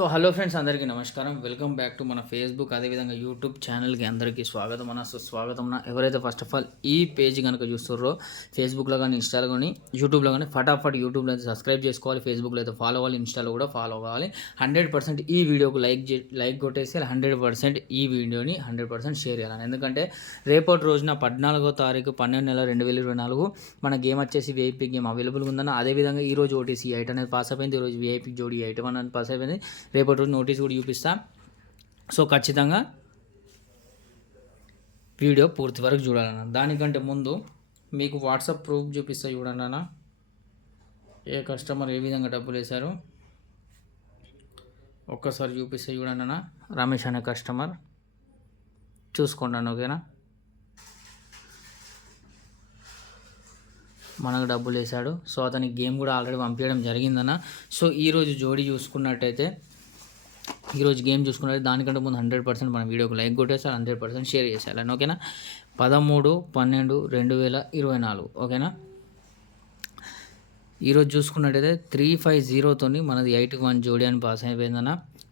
So hello friends, అందరికీ నమస్కారం. Welcome back to మన ఫేస్బుక్ అదేవిధంగా యూట్యూబ్ ఛానల్కి అందరికీ స్వాగతం సుస్వాగతం. ఎవరైతే ఫస్ట్ ఆఫ్ ఆల్ ఈ పేజ్ కనుక చూస్తారో ఫేస్బుక్లో కానీ ఇన్స్టాలో కానీ యూట్యూబ్లో కానీ ఫటాఫట్ యూట్యూబ్లో అయితే సబ్స్క్రైబ్ చేసుకోవాలి, ఫేస్బుక్లో అయితే ఫాలో అవ్వాలి, ఇన్స్టాలో కూడా ఫాలో అవ్వాలి. 100% ఈ వీడియోకు లైక్ కొట్టేసి 100% ఈ వీడియోని 100% షేర్ చేయాలని. ఎందుకంటే రేపటి రోజున 14వ తారీఖు 12 నెల 2024 మన గేమ్ వచ్చేసి విఐపీ గేమ్ అవైలబుల్గా ఉందన్న. అదేవిధంగా ఈరోజు ఓటీసీ 8 అనేది పాస్ అయిపోయింది, ఈరోజు విఐపీ జోడీ 8-1 అనేది పాస్ అయిపోయింది. రేపటి రోజు నోటీస్ కూడా చూపిస్తా. సో ఖచ్చితంగా వీడియో పూర్తి వరకు చూడాలన్న. దానికంటే ముందు మీకు వాట్సాప్ ప్రూఫ్ చూపిస్తా చూడండి అన్న. ఏ కస్టమర్ ఏ విధంగా డబ్బులు వేశారు ఒక్కసారి చూపిస్తా చూడండి అన్న. రమేష్ అనే కస్టమర్ చూసుకోండి అన్న, ఓకేనా. మనకు డబ్బులు వేశాడు. సో అతనికి గేమ్ కూడా ఆల్రెడీ పంపించడం జరిగిందన్న. సో ఈరోజు జోడీ చూసుకున్నట్టయితే, ఈరోజు గేమ్ చూసుకున్నట్టు దానికంటే ముందు 100% మన వీడియోకి లైక్ కొట్టేసారు, 100% షేర్ చేసేయాలని, ఓకేనా. 13/12/2024 ఓకేనా. ఈరోజు చూసుకున్నట్టయితే 350 మనది 8-1 జోడీ అని పాస్ అయిపోయిందన్న.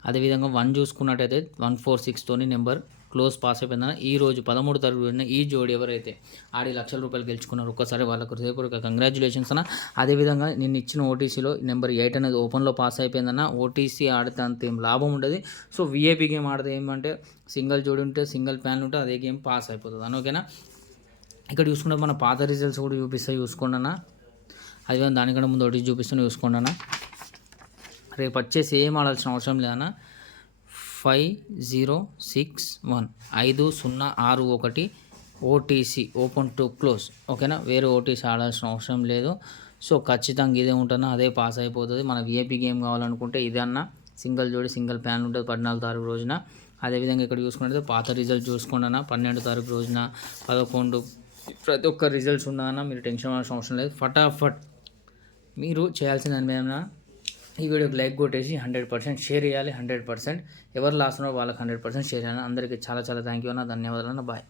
అదేవిధంగా 1 చూసుకున్నట్టయితే 146 నెంబర్ క్లోజ్ పాస్ అయిపోయిందన్న. ఈ రోజు 13 తారీఖున ఈ జోడీ ఎవరైతే ఆడి ₹1,00,000 గెలుచుకున్నారో ఒక్కసారి వాళ్ళకు హృదయపూర్వక కంగ్రాచులేషన్స్ అన్న. అదేవిధంగా నేను ఇచ్చిన ఓటీసీలో నెంబర్ 8 అనేది ఓపెన్లో పాస్ అయిపోయిందన్న. ఓటీసీ ఆడితే అంత ఏం లాభం ఉండదు. సో విఐపీ గేమ్ ఆడితే ఏమంటే సింగిల్ జోడీ ఉంటే, సింగిల్ ప్యాన్ ఉంటే అదే గేమ్ పాస్ అయిపోతుంది అన్న, ఓకేనా. ఇక్కడ చూసుకుంటే మన పాత రిజల్ట్స్ కూడా చూసుకోండి అన్న. అదే దానికంటే ముందు ఒకటి చూసుకోండి అన్న. రేపు వచ్చేసి ఏం ఆడాల్సిన అవసరం లేదన్న. 5061 5061 ఓటీసీ ఓపెన్ టు క్లోజ్, ఓకేనా. వేరే ఓటీసీ ఆడాల్సిన అవసరం లేదు. సో ఖచ్చితంగా ఇదే ఉంటున్నా, అదే పాస్ అయిపోతుంది. మన విఐపీ గేమ్ కావాలనుకుంటే ఇదే అన్న. సింగిల్ జోడి సింగిల్ ప్యాన్ ఉంటుంది 14 తారీఖు రోజున. అదేవిధంగా ఇక్కడ చూసుకుంటే పాత రిజల్ట్ చూసుకోండి అన్న. 12 తారీఖు రోజున 11 ప్రతి ఒక్క రిజల్ట్స్ ఉన్నదన్న. మీరు టెన్షన్ అవ్వాల్సిన అవసరం లేదు. ఫటాఫట్ మీరు చేయాల్సిన ఏమైనా ఈ వీడియోకి లైక్ కొట్టేసి 100% షేర్ చేయాలి. 100% ఎవరు లాస్ట్ ఉన్నారో వాళ్ళకి 100% షేర్ చేయాలి. అందరికీ చాలా చాలా థ్యాంక్ యూ అన్న. ధన్యవాదాలు అన్న. బాయ్.